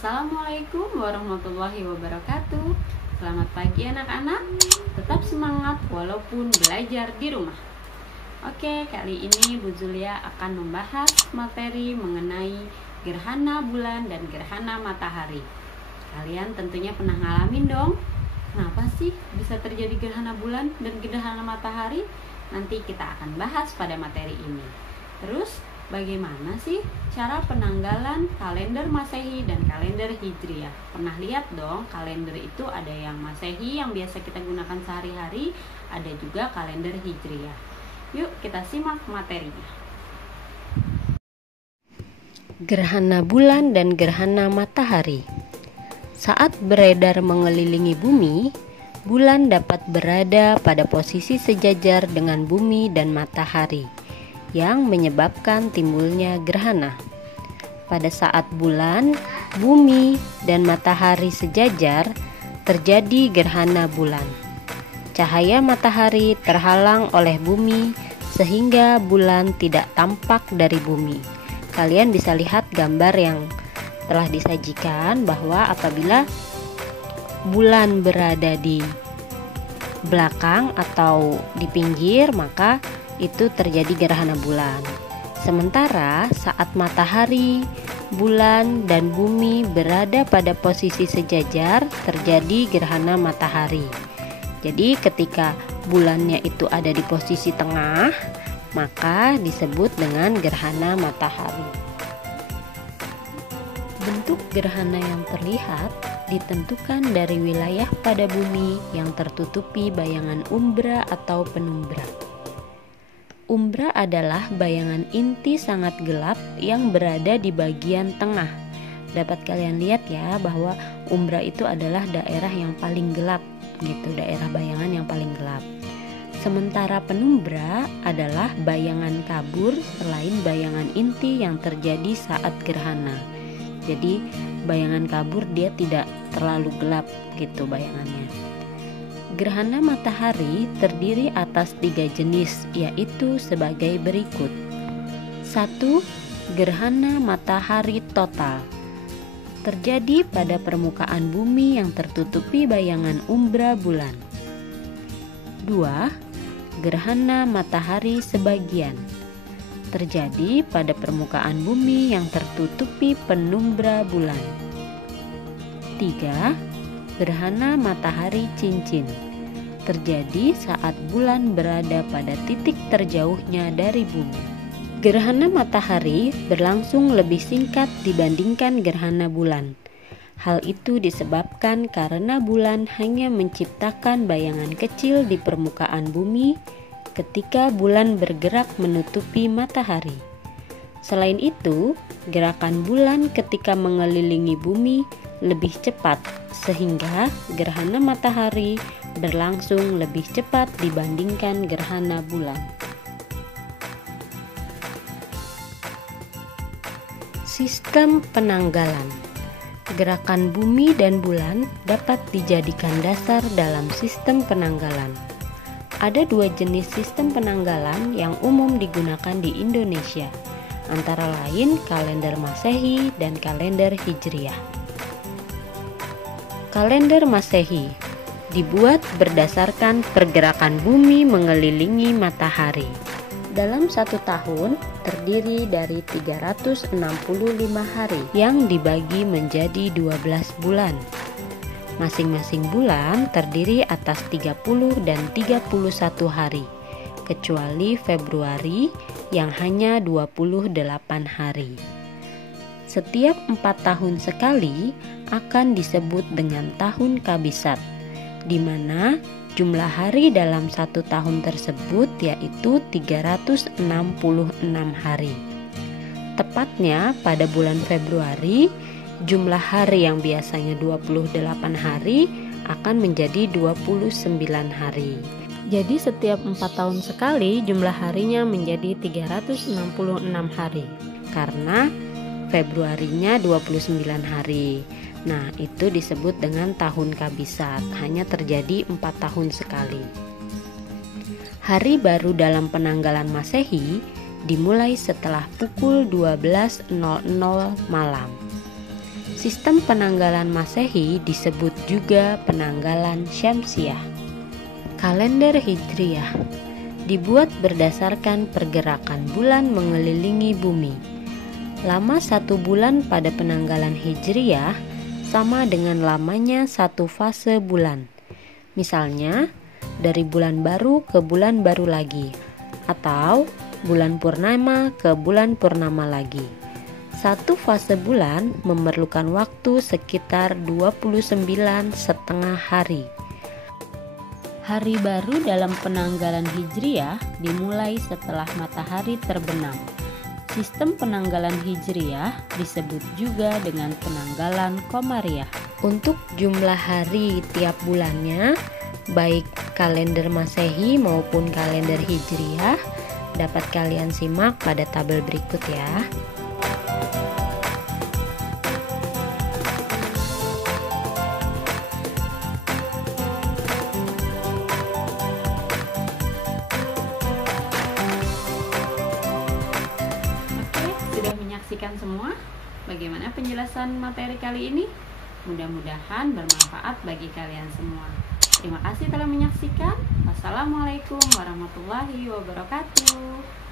Assalamualaikum warahmatullahi wabarakatuh. Selamat pagi anak-anak. Tetap semangat walaupun belajar di rumah. Oke, kali ini Bu Zulia akan membahas materi mengenai gerhana bulan dan gerhana matahari. Kalian tentunya pernah ngalamin dong. Kenapa sih bisa terjadi gerhana bulan dan gerhana matahari? Nanti kita akan bahas pada materi ini. Terus, bagaimana sih cara penanggalan kalender Masehi dan kalender Hijriah? Pernah lihat dong, kalender itu ada yang Masehi yang biasa kita gunakan sehari-hari, ada juga kalender Hijriah. Yuk kita simak materinya. Gerhana bulan dan gerhana matahari. Saat beredar mengelilingi bumi, bulan dapat berada pada posisi sejajar dengan bumi dan matahari, yang menyebabkan timbulnya gerhana. Pada saat bulan, bumi, dan matahari sejajar, terjadi gerhana bulan. Cahaya matahari terhalang oleh bumi sehingga bulan tidak tampak dari bumi. Kalian bisa lihat gambar yang telah disajikan bahwa apabila bulan berada di belakang atau di pinggir, maka itu terjadi gerhana bulan. Sementara saat matahari, bulan, dan bumi berada pada posisi sejajar, terjadi gerhana matahari. Jadi ketika bulannya itu ada di posisi tengah, maka disebut dengan gerhana matahari. Bentuk gerhana yang terlihat ditentukan dari wilayah pada bumi yang tertutupi bayangan umbra atau penumbra. Umbra adalah bayangan inti sangat gelap yang berada di bagian tengah. Dapat kalian lihat ya bahwa umbra itu adalah daerah yang paling gelap gitu, daerah bayangan yang paling gelap. Sementara penumbra adalah bayangan kabur selain bayangan inti yang terjadi saat gerhana. Jadi bayangan kabur dia tidak terlalu gelap gitu bayangannya. Gerhana matahari terdiri atas 3 jenis, yaitu sebagai berikut. 1. Gerhana matahari total. Terjadi pada permukaan bumi yang tertutupi bayangan umbra bulan. 2. Gerhana matahari sebagian. Terjadi pada permukaan bumi yang tertutupi penumbra bulan. 3. Gerhana matahari cincin. Terjadi saat bulan berada pada titik terjauhnya dari bumi. Gerhana matahari berlangsung lebih singkat dibandingkan gerhana bulan. Hal itu disebabkan karena bulan hanya menciptakan bayangan kecil di permukaan bumi ketika bulan bergerak menutupi matahari. Selain itu, gerakan bulan ketika mengelilingi bumi lebih cepat, sehingga gerhana matahari berlangsung lebih cepat dibandingkan gerhana bulan. Sistem penanggalan. Gerakan bumi dan bulan dapat dijadikan dasar dalam sistem penanggalan. Ada 2 jenis sistem penanggalan yang umum digunakan di Indonesia, antara lain kalender Masehi dan kalender Hijriah. Kalender Masehi dibuat berdasarkan pergerakan bumi mengelilingi matahari. Dalam 1 tahun terdiri dari 365 hari yang dibagi menjadi 12 bulan. Masing-masing bulan terdiri atas 30 dan 31 hari, kecuali Februari yang hanya 28 hari. Setiap 4 tahun sekali akan disebut dengan tahun kabisat, di mana jumlah hari dalam 1 tahun tersebut yaitu 366 hari. Tepatnya pada bulan Februari, jumlah hari yang biasanya 28 hari akan menjadi 29 hari. Jadi setiap 4 tahun sekali jumlah harinya menjadi 366 hari, karena Februarinya 29 hari. Nah, itu disebut dengan tahun kabisat, hanya terjadi 4 tahun sekali. Hari baru dalam penanggalan Masehi dimulai setelah pukul 12.00 malam. Sistem penanggalan Masehi disebut juga penanggalan Syamsiah. Kalender Hijriah dibuat berdasarkan pergerakan bulan mengelilingi bumi. Lama satu bulan pada penanggalan Hijriah sama dengan lamanya satu fase bulan. Misalnya, dari bulan baru ke bulan baru lagi, atau bulan purnama ke bulan purnama lagi. Satu fase bulan memerlukan waktu sekitar 29,5 hari. Hari baru dalam penanggalan Hijriah dimulai setelah matahari terbenam. Sistem penanggalan Hijriah disebut juga dengan penanggalan Komariah. Untuk jumlah hari tiap bulannya, baik kalender Masehi maupun kalender Hijriah, dapat kalian simak pada tabel berikut ya. Sudah menyaksikan semua? Bagaimana penjelasan materi kali ini? Mudah-mudahan bermanfaat bagi kalian semua. Terima kasih telah menyaksikan. Wassalamualaikum warahmatullahi wabarakatuh.